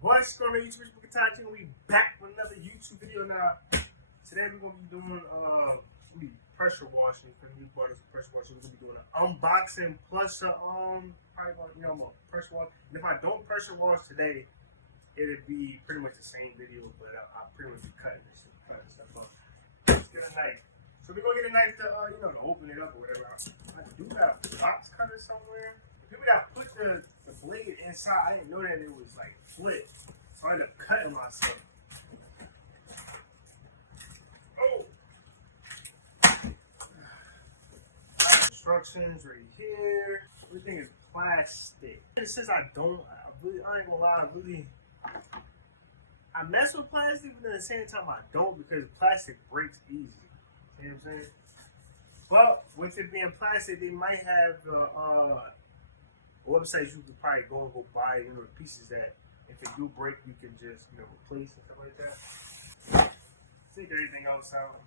What's going on, YouTube? It's Channel. We back with another YouTube video now. Today we're gonna be doing pressure washing. For new bought us pressure washing, we're gonna be doing an unboxing plus probably a pressure wash. And if I don't pressure wash today, it'd be pretty much the same video, but I'll pretty much be cutting stuff off. Let's get a knife. So we're gonna get a knife to to open it up or whatever. I do have a box cutter somewhere. People that put the blade inside, I didn't know that it was like flipped. So I ended up cutting myself. Oh! Instructions right here. Everything is plastic. It says I ain't gonna lie, I mess with plastic, but at the same time I don't because plastic breaks easy. You know what I'm saying? But with it being plastic, they might have websites you could probably go buy, the pieces that if it do break, you can just, replace and stuff like that. Take everything else out.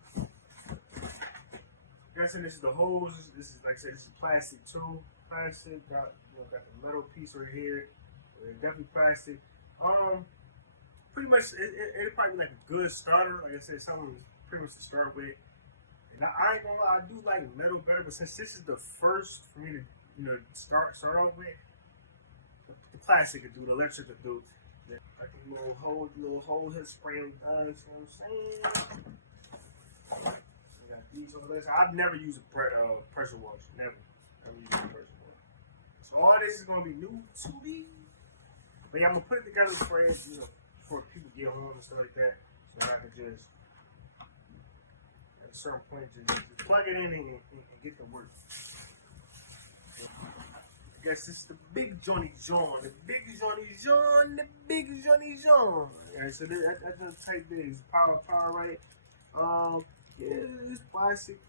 Guessing this is the hose. This is, like I said, this is plastic too. Plastic, got the metal piece right here. Definitely plastic. Pretty much, it'll probably be like a good starter. Like I said, something pretty much to start with. And I ain't gonna lie, I do like metal better, but since this is the first for me to start off with, the plastic could do, the electric could do. Like a little hole here, spray them done, you know what I'm saying? We got these over there. So I've never used a pressure washer, never used a pressure washer. So all this is gonna be new to me. But yeah, I'm gonna put it together for before people get home and stuff like that, so I can just at a certain point just plug it in and get to work. I guess this is the big Johnny John. The big Johnny John. The big Johnny John. Alright, so that's the type big. It's Powryte. Yeah, it's plastic.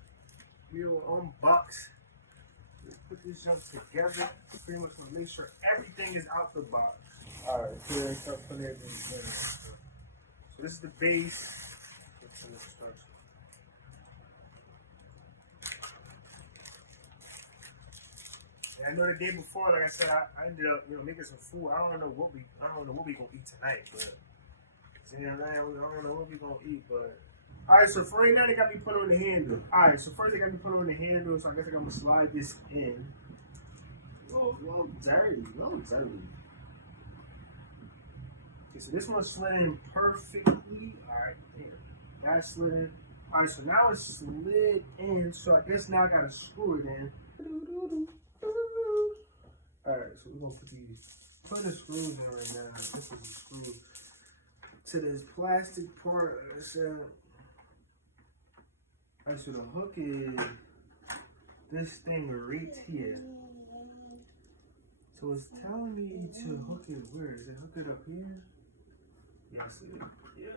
We'll unbox. Let's put this junk together. Pretty much want to make sure everything is out the box. Alright, so I start putting everything together. So this is the base. Let's see the instructions. I know the day before, like I said, I ended up, making some food. I don't know what we gonna eat tonight, but I don't know what we gonna eat, but all right. So for right now, they got me put on the handle. All right. So first, they got me put on the handle. So I guess I'm gonna slide this in. A little dirty. Okay, so this one slid in perfectly. All right, there. That slid in. All right. So now it's slid in. So I guess now I gotta screw it in. Alright, so we're gonna put the screws in right now. This is the screw to this plastic part. Alright, so the hook is this thing right here. So it's telling me to hook it where? Is it hook it up here? Yes, it is. Yeah.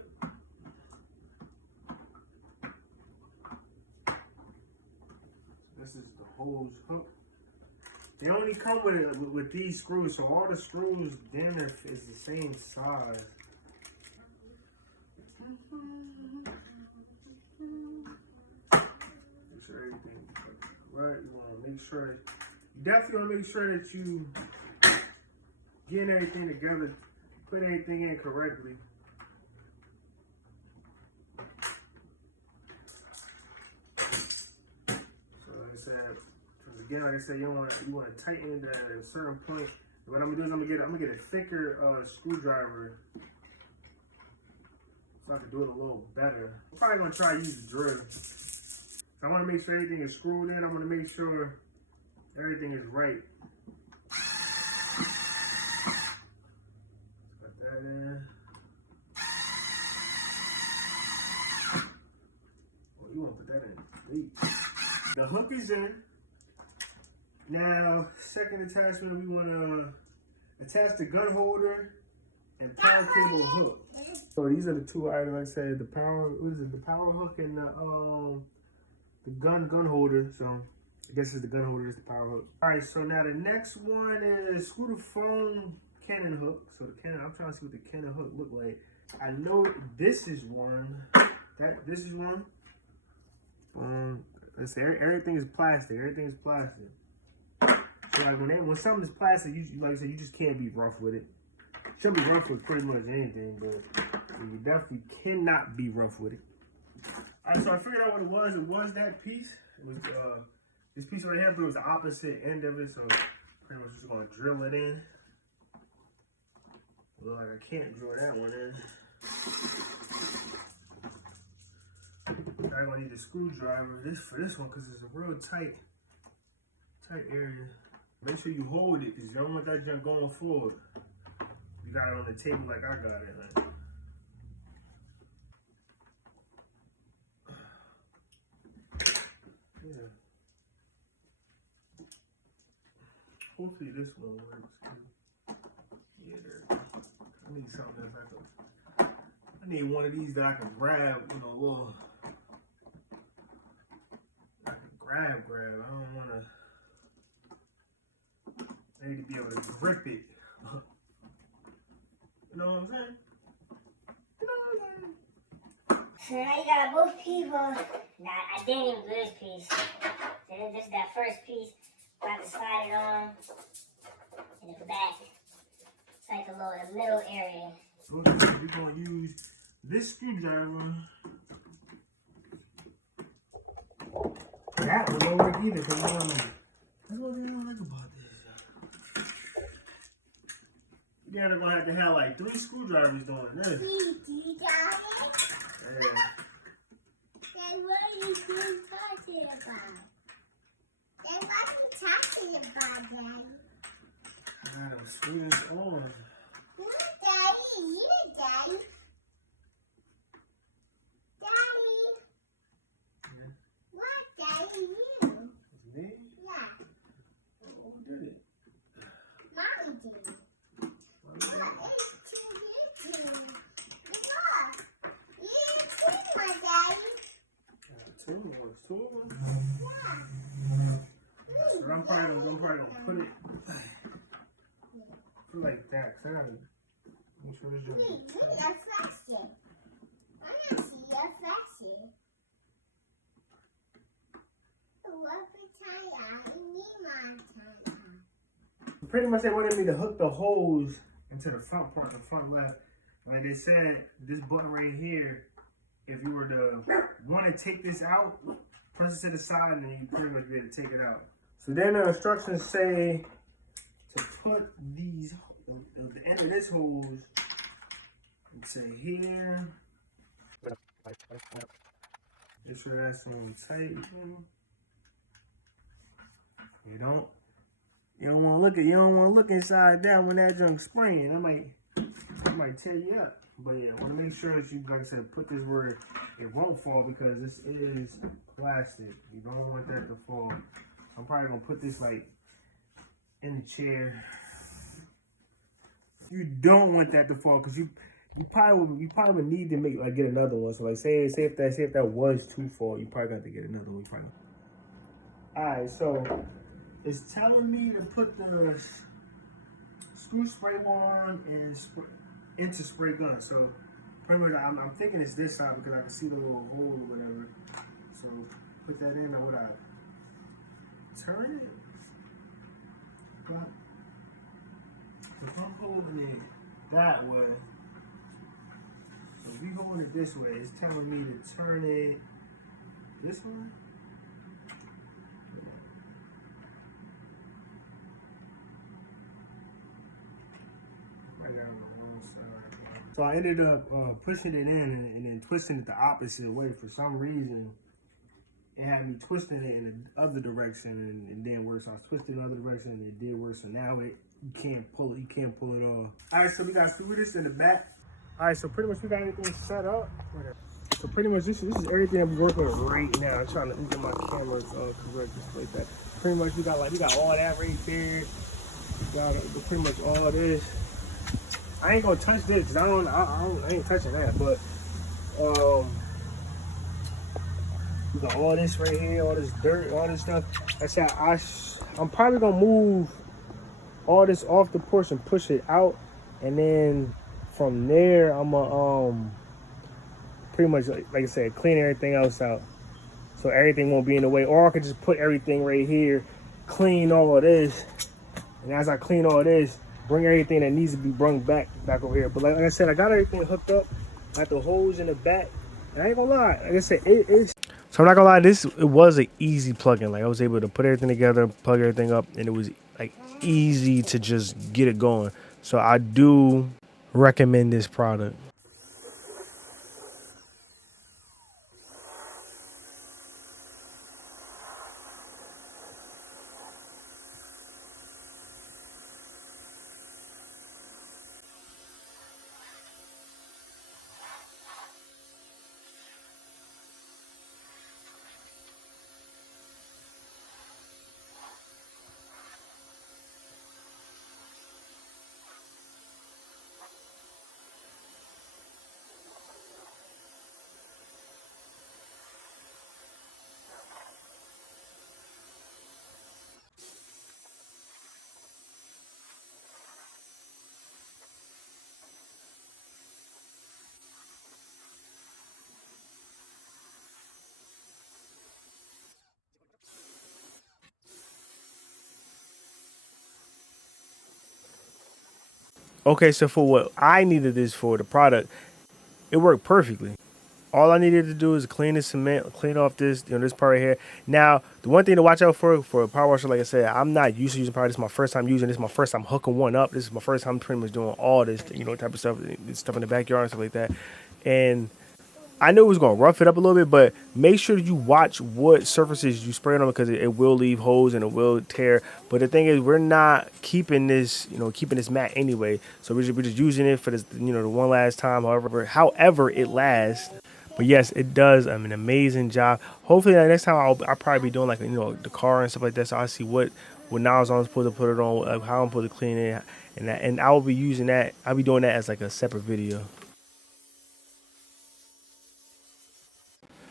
This is the hose hook. They only come with these screws, so all the screws damn near is the same size. Make sure everything right. You want to make sure. You definitely want to make sure that you getting everything together, put everything in correctly. So like I said. Again, like I said, you want to tighten it at a certain point. What I'm gonna do is I'm gonna get a thicker screwdriver so I can do it a little better. I'm probably gonna try to use the drill. So I want to make sure everything is screwed in. I'm gonna make sure everything is right. Put that in. Oh, you want to put that in? The hook is in. Now, second attachment, we want to attach the gun holder and power cable hook. So these are the two items. Like I said, the power hook and the gun holder. So I guess it's the gun holder, is the power hook. All right. So now the next one is screw the foam cannon hook. So the cannon, I'm trying to see what the cannon hook look like. I know this is one. This is one. Let's say everything is plastic. Everything is plastic. So like when something is plastic, like I said, you just can't be rough with it. Should be rough with pretty much anything, but you definitely cannot be rough with it. Alright, so I figured out what it was. It was that piece. It was this piece right here, but it was the opposite end of it, so pretty much just gonna drill it in. Look like I can't drill that one in. I'm gonna need a screwdriver for this one because it's a real tight area. Make sure you hold it because you don't want that junk going forward. You got it on the table like I got it. Like. Yeah. Hopefully this one works too. Yeah, there. I need something that's like I need one of these that I can grab, you know, a little. I can grab. I don't want to. I need to be able to grip it. You know what I'm saying? So now you got both people. Nah, I didn't even do this piece. So this is that first piece. About to slide it on in the back. It's like a little the middle area. So we're gonna use this screwdriver. That one don't work either, because that's what I don't like about this. You're gonna have to have like 3 screwdrivers doing this. Yeah. Then what are you talking about? Then what are you talking about, Daddy? God, I'm sweet as on. You, Daddy. Daddy. Yeah. What, Daddy? You? It's me? Yeah. Who did it? Mommy did. Mommy did it? Two of them? So I'm probably gonna put it like that, cause I gotta make sure this joint is tight. I want to see your flashy. Pretty much they wanted me to hook the hose into the front part, the front left. Like they said, this button right here, if you were to want to take this out, press it to the side and you pretty much be able to take it out. So then the instructions say to put these, the end of this hose, into here. Make sure that's on tight. You don't want to look inside that when that junk's spraying. I might tear you up. But yeah, I want to make sure that you, like I said, put this where it won't fall because this is plastic. You don't want that to fall. I'm probably gonna put this like in the chair. You don't want that to fall because you probably would need to get another one. So like say if that was too far, you probably got to get another one. Alright, so it's telling me to put the screw spray on and into spray gun. So pretty much I'm thinking it's this side because I can see the little hole or whatever. So put that in, or would I turn it? But if I'm holding it that way, so if you're holding it this way, it's telling me to turn it this way. So I ended up pushing it in and then twisting it the opposite way. For some reason, it had me twisting it in the other direction and it didn't work. So I was twisting the other direction and it did work. So now you can't pull it. You can't pull it off. All right, so we got through this in the back. All right, so pretty much we got everything set up. So pretty much this is everything that we're working with right now. I'm trying to get my cameras correct just like that. Pretty much we got all that right there. We got pretty much all this. I ain't gonna touch this because I ain't touching that. But we got all this right here, all this dirt, all this stuff. I said I'm probably gonna move all this off the porch and push it out, and then from there I'm gonna pretty much like I said, clean everything else out so everything won't be in the way. Or I could just put everything right here, clean all of this, and as I clean all this, bring everything that needs to be brung back over here. But like I said, I got everything hooked up. I got the hose in the back. And I ain't gonna lie, like I said, it's so I'm not gonna lie, it was an easy plug-in. Like I was able to put everything together, plug everything up, and it was like easy to just get it going. So I do recommend this product. Okay, so for what I needed this for, the product, it worked perfectly. All I needed to do is clean the cement, clean off this, this part right here. Now, the one thing to watch out for a power washer, like I said, I'm not used to using power. This is my first time using this. My first time hooking one up. This is my first time pretty much doing all this, type of stuff in the backyard and stuff like that. And I knew it was gonna rough it up a little bit, but make sure you watch what surfaces you spray it on because it will leave holes and it will tear. But the thing is, we're not keeping this, keeping this mat anyway. So we're just using it for this, the one last time. However it lasts. But yes, it does an amazing job. Hopefully, next time I'll probably be doing like the car and stuff like that. So I see what nozzles I'm supposed to put it on, how I'm supposed to clean it, and I will be using that. I'll be doing that as like a separate video.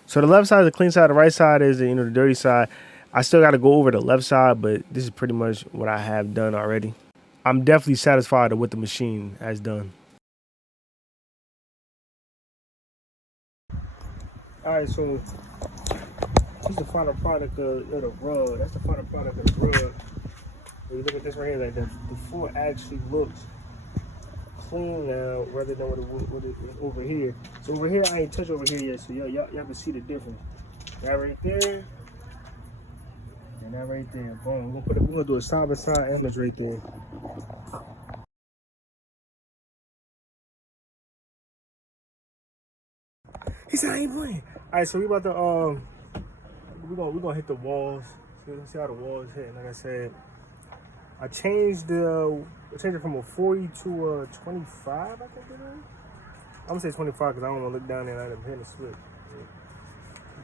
So the left side is the clean side. The right side is the dirty side. I still got to go over the left side, but this is pretty much what I have done already. I'm definitely satisfied with what the machine has done. All right, so this is the final product of the rug. That's the final product of the rug. When you look at this right here, like the floor actually looks clean now rather than what it is over here. So over here, I ain't touched over here yet, so y'all can see the difference. That right there, and that right there. Boom. We're gonna do a side by side image right there. He said I ain't playing. All right, so we about to we're gonna hit the walls. See how the walls hitting. Like I said, I changed it from a 40 to a 25. I think it is. I'm gonna say 25 because I don't want to look down there and I'm hitting a slip.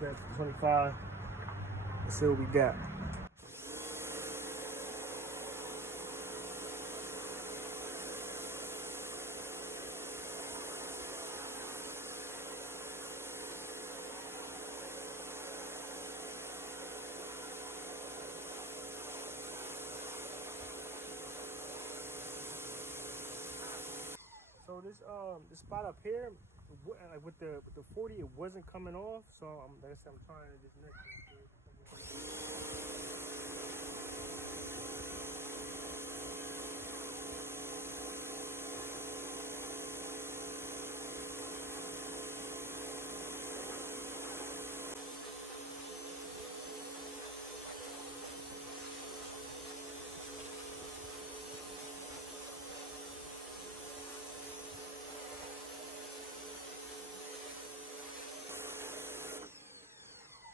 We got 25. Let's see what we got. So this spot up here, like with the 40, it wasn't coming off. So like I said, I'm trying this next one.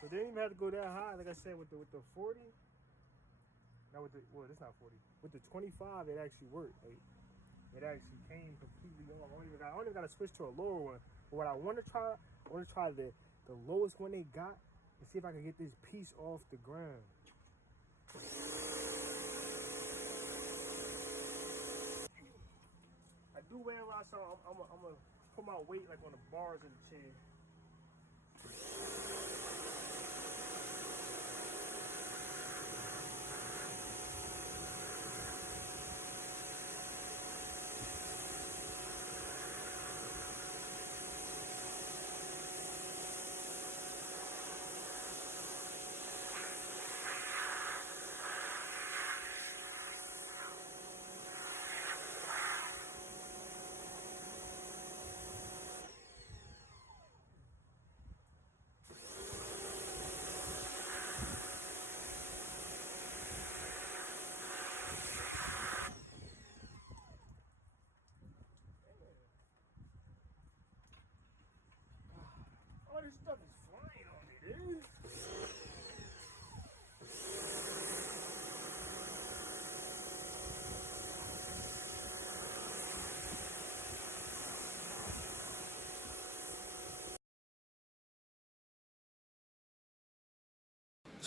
So they didn't even have to go that high. Like I said, with the 40. Now it's not 40. With the 25, it actually worked. Like, it actually came completely off. I don't even got to switch to a lower one. But what I want to try the lowest one they got and see if I can get this piece off the ground. I do wear a lot, so I'm gonna put my weight like on the bars of the chair.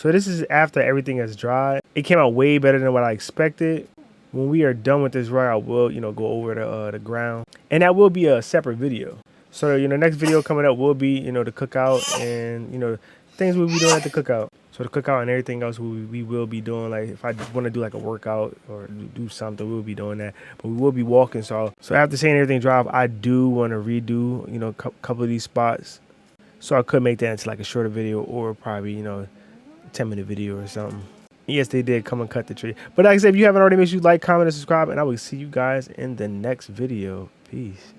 So this is after everything has dried. It came out way better than what I expected. When we are done with this rug, I will, go over the ground, and that will be a separate video. So, next video coming up will be, the cookout and, things we'll be doing at the cookout. So the cookout and everything else we will be doing. Like if I want to do like a workout or do something, we'll be doing that. But we will be walking. So after saying everything drive, I do want to redo, a couple of these spots. So I could make that into like a shorter video or probably, 10-minute video or something. Yes, they did come and cut the tree. But like I said, if you haven't already, make sure you like, comment, and subscribe. And I will see you guys in the next video. Peace.